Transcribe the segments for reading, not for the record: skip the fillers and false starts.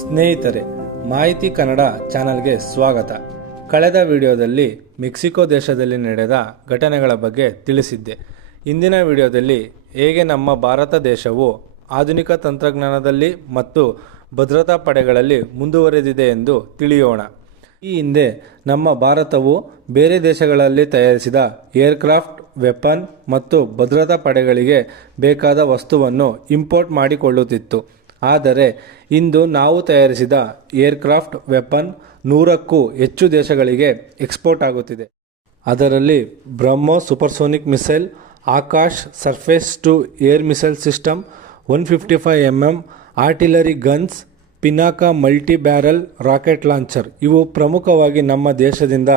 ಸ್ನೇಹಿತರೆ, ಮಾಹಿತಿ ಕನ್ನಡ ಚಾನಲ್ಗೆ ಸ್ವಾಗತ. ಕಳೆದ ವಿಡಿಯೋದಲ್ಲಿ ಮೆಕ್ಸಿಕೋ ದೇಶದಲ್ಲಿ ನಡೆದ ಘಟನೆಗಳ ಬಗ್ಗೆ ತಿಳಿಸಿದ್ದೆ. ಇಂದಿನ ವಿಡಿಯೋದಲ್ಲಿ ಹೇಗೆ ನಮ್ಮ ಭಾರತ ದೇಶವು ಆಧುನಿಕ ತಂತ್ರಜ್ಞಾನದಲ್ಲಿ ಮತ್ತು ಭದ್ರತಾ ಪಡೆಗಳಲ್ಲಿ ಮುಂದುವರೆದಿದೆ ಎಂದು ತಿಳಿಯೋಣ. ಈ ಹಿಂದೆ ನಮ್ಮ ಭಾರತವು ಬೇರೆ ದೇಶಗಳಲ್ಲಿ ತಯಾರಿಸಿದ ಏರ್ಕ್ರಾಫ್ಟ್, ವೆಪನ್ ಮತ್ತು ಭದ್ರತಾ ಪಡೆಗಳಿಗೆ ಬೇಕಾದ ವಸ್ತುವನ್ನು ಇಂಪೋರ್ಟ್ ಮಾಡಿಕೊಳ್ಳುತ್ತಿತ್ತು. ಆದರೆ ಇಂದು ನಾವು ತಯಾರಿಸಿದ ಏರ್ಕ್ರಾಫ್ಟ್, ವೆಪನ್ 100ಕ್ಕೂ ಹೆಚ್ಚು ದೇಶಗಳಿಗೆ ಎಕ್ಸ್ಪೋರ್ಟ್ ಆಗುತ್ತಿದೆ. ಅದರಲ್ಲಿ BrahMos supersonic missile, Akash surface to air missile system, 155mm artillery guns, Pinaka multi barrel rocket launcher ಇವು ಪ್ರಮುಖವಾಗಿ ನಮ್ಮ ದೇಶದಿಂದ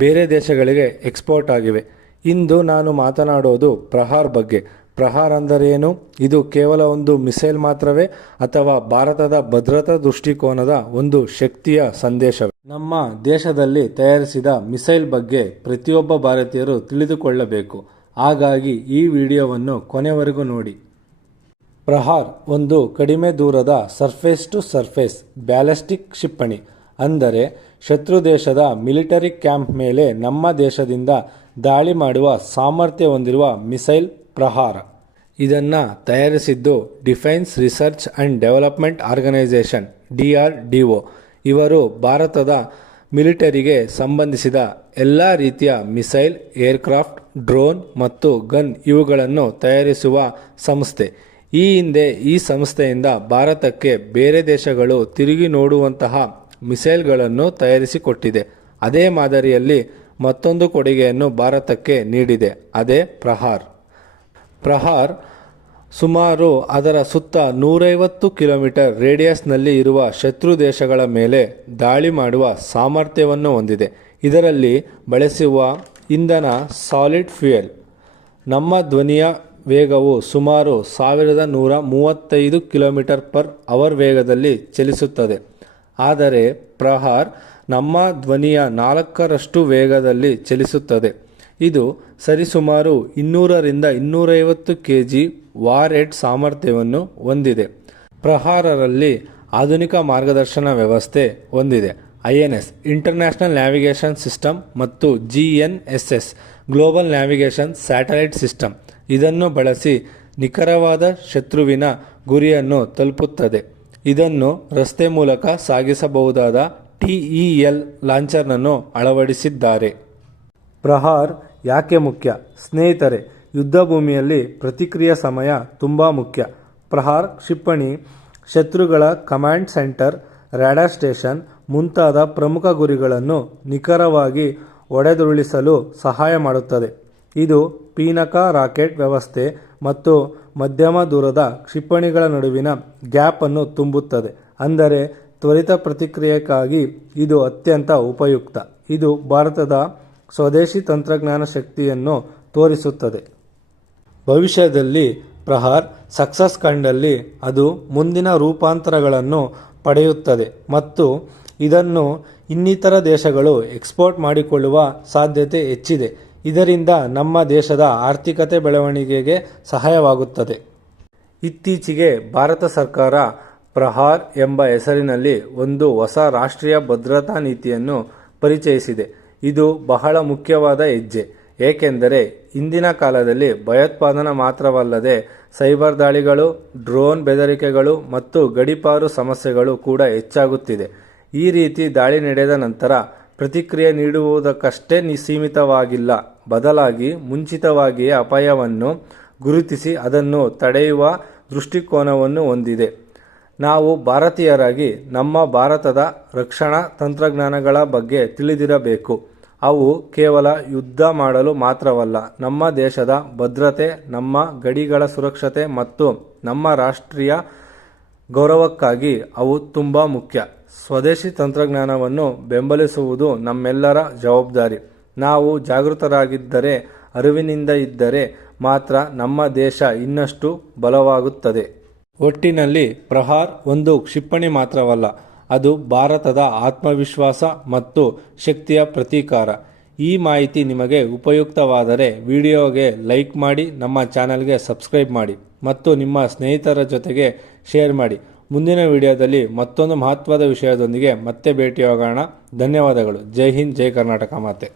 ಬೇರೆ ದೇಶಗಳಿಗೆ ಎಕ್ಸ್ಪೋರ್ಟ್ ಆಗಿವೆ. ಇಂದು ನಾನು ಮಾತನಾಡೋದು ಪ್ರಹಾರ್ ಬಗ್ಗೆ. ಪ್ರಹಾರ್ ಅಂದರೇನು? ಇದು ಕೇವಲ ಒಂದು ಮಿಸೈಲ್ ಮಾತ್ರವೇ ಅಥವಾ ಭಾರತದ ಭದ್ರತಾ ದೃಷ್ಟಿಕೋನದ ಒಂದು ಶಕ್ತಿಯ ಸಂದೇಶವೇ? ನಮ್ಮ ದೇಶದಲ್ಲಿ ತಯಾರಿಸಿದ ಮಿಸೈಲ್ ಬಗ್ಗೆ ಪ್ರತಿಯೊಬ್ಬ ಭಾರತೀಯರು ತಿಳಿದುಕೊಳ್ಳಬೇಕು. ಹಾಗಾಗಿ ಈ ವಿಡಿಯೋವನ್ನು ಕೊನೆವರೆಗೂ ನೋಡಿ. ಪ್ರಹಾರ್ ಒಂದು ಕಡಿಮೆ ದೂರದ ಸರ್ಫೇಸ್ ಟು ಸರ್ಫೇಸ್ ಬ್ಯಾಲಿಸ್ಟಿಕ್ ಕ್ಷಿಪಣಿ. ಅಂದರೆ ಶತ್ರು ದೇಶದ ಮಿಲಿಟರಿ ಕ್ಯಾಂಪ್ ಮೇಲೆ ನಮ್ಮ ದೇಶದಿಂದ ದಾಳಿ ಮಾಡುವ ಸಾಮರ್ಥ್ಯ ಹೊಂದಿರುವ ಮಿಸೈಲ್ ಪ್ರಹಾರ. ಇದನ್ನು ತಯಾರಿಸಿದ್ದು Defence Research and Development Organisation DRDO. ಇವರು ಭಾರತದ ಮಿಲಿಟರಿಗೆ ಸಂಬಂಧಿಸಿದ ಎಲ್ಲ ರೀತಿಯ ಮಿಸೈಲ್, ಏರ್ಕ್ರಾಫ್ಟ್, ಡ್ರೋನ್ ಮತ್ತು ಗನ್ ಇವುಗಳನ್ನು ತಯಾರಿಸುವ ಸಂಸ್ಥೆ. ಈ ಹಿಂದೆ ಈ ಸಂಸ್ಥೆಯಿಂದ ಭಾರತಕ್ಕೆ ಬೇರೆ ದೇಶಗಳು ತಿರುಗಿ ನೋಡುವಂತಹ ಮಿಸೈಲ್ಗಳನ್ನು ತಯಾರಿಸಿಕೊಟ್ಟಿದೆ. ಅದೇ ಮಾದರಿಯಲ್ಲಿ ಮತ್ತೊಂದು ಕೊಡುಗೆಯನ್ನು ಭಾರತಕ್ಕೆ ನೀಡಿದೆ, ಅದೇ ಪ್ರಹಾರ್. ಪ್ರಹಾರ್ ಸುಮಾರು ಅದರ ಸುತ್ತ 150 ಕಿಲೋಮೀಟರ್ ರೇಡಿಯಸ್ನಲ್ಲಿ ಇರುವ ಶತ್ರು ದೇಶಗಳ ಮೇಲೆ ದಾಳಿ ಮಾಡುವ ಸಾಮರ್ಥ್ಯವನ್ನು ಹೊಂದಿದೆ. ಇದರಲ್ಲಿ ಬಳಸುವ ಇಂಧನ ಸಾಲಿಡ್ ಫ್ಯೂಯಲ್. ನಮ್ಮ ಧ್ವನಿಯ ವೇಗವು ಸುಮಾರು 1135 km/h ವೇಗದಲ್ಲಿ ಚಲಿಸುತ್ತದೆ. ಆದರೆ ಪ್ರಹಾರ್ ನಮ್ಮ ಧ್ವನಿಯ 4ರಷ್ಟು ವೇಗದಲ್ಲಿ ಚಲಿಸುತ್ತದೆ. ಇದು ಸರಿಸುಮಾರು 200ರಿಂದ 250 kg ವಾರ್ ಹೆಡ್ ಸಾಮರ್ಥ್ಯವನ್ನು ಹೊಂದಿದೆ. ಪ್ರಹಾರರಲ್ಲಿ ಆಧುನಿಕ ಮಾರ್ಗದರ್ಶನ ವ್ಯವಸ್ಥೆ ಹೊಂದಿದೆ. INS ಇಂಟರ್ನ್ಯಾಷನಲ್ ನ್ಯಾವಿಗೇಷನ್ ಸಿಸ್ಟಮ್ ಮತ್ತು GNSS global navigation satellite system. ಇದನ್ನು ಬಳಸಿ ನಿಖರವಾದ ಶತ್ರುವಿನ ಗುರಿಯನ್ನು ತಲುಪುತ್ತದೆ. ಇದನ್ನು ರಸ್ತೆ ಮೂಲಕ ಸಾಗಿಸಬಹುದಾದ TEL ಲಾಂಚರ್ನನ್ನು ಅಳವಡಿಸಿದ್ದಾರೆ. ಪ್ರಹಾರ್ ಯಾಕೆ ಮುಖ್ಯ? ಸ್ನೇಹಿತರೆ, ಯುದ್ಧ ಭೂಮಿಯಲ್ಲಿ ಪ್ರತಿಕ್ರಿಯೆ ಸಮಯ ತುಂಬ ಮುಖ್ಯ. ಪ್ರಹಾರ್ ಕ್ಷಿಪಣಿ ಶತ್ರುಗಳ ಕಮಾಂಡ್ ಸೆಂಟರ್, ರಾಡಾರ್ ಸ್ಟೇಷನ್ ಮುಂತಾದ ಪ್ರಮುಖ ಗುರಿಗಳನ್ನು ನಿಖರವಾಗಿ ಹೊಡೆದುರುಳಿಸಲು ಸಹಾಯ ಮಾಡುತ್ತದೆ. ಇದು ಪೀನಕ ರಾಕೆಟ್ ವ್ಯವಸ್ಥೆ ಮತ್ತು ಮಧ್ಯಮ ದೂರದ ಕ್ಷಿಪಣಿಗಳ ನಡುವಿನ ಗ್ಯಾಪ್ ಅನ್ನು ತುಂಬುತ್ತದೆ. ಅಂದರೆ ತ್ವರಿತ ಪ್ರತಿಕ್ರಿಯೆಗಾಗಿ ಇದು ಅತ್ಯಂತ ಉಪಯುಕ್ತ. ಇದು ಭಾರತದ ಸ್ವದೇಶಿ ತಂತ್ರಜ್ಞಾನ ಶಕ್ತಿಯನ್ನು ತೋರಿಸುತ್ತದೆ. ಭವಿಷ್ಯದಲ್ಲಿ ಪ್ರಹಾರ್ ಸಕ್ಸಸ್ ಕಂಡಲ್ಲಿ ಅದು ಮುಂದಿನ ರೂಪಾಂತರಗಳನ್ನು ಪಡೆಯುತ್ತದೆ ಮತ್ತು ಇದನ್ನು ಇನ್ನಿತರ ದೇಶಗಳು ಎಕ್ಸ್ಪೋರ್ಟ್ ಮಾಡಿಕೊಳ್ಳುವ ಸಾಧ್ಯತೆ ಹೆಚ್ಚಿದೆ. ಇದರಿಂದ ನಮ್ಮ ದೇಶದ ಆರ್ಥಿಕತೆ ಬೆಳವಣಿಗೆಗೆ ಸಹಾಯವಾಗುತ್ತದೆ. ಇತ್ತೀಚೆಗೆ ಭಾರತ ಸರ್ಕಾರ ಪ್ರಹಾರ್ ಎಂಬ ಹೆಸರಿನಲ್ಲಿ ಒಂದು ಹೊಸ ರಾಷ್ಟ್ರೀಯ ಭದ್ರತಾ ನೀತಿಯನ್ನು ಪರಿಚಯಿಸಿದೆ. ಇದು ಬಹಳ ಮುಖ್ಯವಾದ ಹೆಜ್ಜೆ. ಏಕೆಂದರೆ ಇಂದಿನ ಕಾಲದಲ್ಲಿ ಭಯೋತ್ಪಾದನೆ ಮಾತ್ರವಲ್ಲದೆ ಸೈಬರ್ ದಾಳಿಗಳು, ಡ್ರೋನ್ ಬೆದರಿಕೆಗಳು ಮತ್ತು ಗಡೀಪಾರು ಸಮಸ್ಯೆಗಳು ಕೂಡ ಹೆಚ್ಚಾಗುತ್ತಿದೆ. ಈ ರೀತಿ ದಾಳಿ ನಡೆದ ನಂತರ ಪ್ರತಿಕ್ರಿಯೆ ನೀಡುವುದಕ್ಕಷ್ಟೇ ಸೀಮಿತವಾಗಿಲ್ಲ, ಬದಲಾಗಿ ಮುಂಚಿತವಾಗಿಯೇ ಅಪಾಯವನ್ನು ಗುರುತಿಸಿ ಅದನ್ನು ತಡೆಯುವ ದೃಷ್ಟಿಕೋನವನ್ನು ಹೊಂದಿದೆ. ನಾವು ಭಾರತೀಯರಾಗಿ ನಮ್ಮ ಭಾರತದ ರಕ್ಷಣಾ ತಂತ್ರಜ್ಞಾನಗಳ ಬಗ್ಗೆ ತಿಳಿದಿರಬೇಕು. ಅವು ಕೇವಲ ಯುದ್ಧ ಮಾಡಲು ಮಾತ್ರವಲ್ಲ, ನಮ್ಮ ದೇಶದ ಭದ್ರತೆ, ನಮ್ಮ ಗಡಿಗಳ ಸುರಕ್ಷತೆ ಮತ್ತು ನಮ್ಮ ರಾಷ್ಟ್ರೀಯ ಗೌರವಕ್ಕಾಗಿ ಅವು ತುಂಬ ಮುಖ್ಯ. ಸ್ವದೇಶಿ ತಂತ್ರಜ್ಞಾನವನ್ನು ಬೆಂಬಲಿಸುವುದು ನಮ್ಮೆಲ್ಲರ ಜವಾಬ್ದಾರಿ. ನಾವು ಜಾಗೃತರಾಗಿದ್ದರೆ, ಅರಿವಿನಿಂದ ಇದ್ದರೆ ಮಾತ್ರ ನಮ್ಮ ದೇಶ ಇನ್ನಷ್ಟು ಬಲವಾಗುತ್ತದೆ. ಒಟ್ಟಿನಲ್ಲಿ ಪ್ರಹಾರ್ ಒಂದು ಕ್ಷಿಪಣಿ ಮಾತ್ರವಲ್ಲ, ಅದು ಭಾರತದ ಆತ್ಮವಿಶ್ವಾಸ ಮತ್ತು ಶಕ್ತಿಯ ಪ್ರತೀಕಾರ. ಈ ಮಾಹಿತಿ ನಿಮಗೆ ಉಪಯುಕ್ತವಾದರೆ ವಿಡಿಯೋಗೆ ಲೈಕ್ ಮಾಡಿ, ನಮ್ಮ ಚಾನಲ್ಗೆ ಸಬ್ಸ್ಕ್ರೈಬ್ ಮಾಡಿ ಮತ್ತು ನಿಮ್ಮ ಸ್ನೇಹಿತರ ಜೊತೆಗೆ ಶೇರ್ ಮಾಡಿ. ಮುಂದಿನ ವಿಡಿಯೋದಲ್ಲಿ ಮತ್ತೊಂದು ಮಹತ್ವದ ವಿಷಯದೊಂದಿಗೆ ಮತ್ತೆ ಭೇಟಿಯಾಗೋಣ. ಧನ್ಯವಾದಗಳು. ಜೈ ಹಿಂದ್, ಜೈ ಕರ್ನಾಟಕ ಮಾತೆ.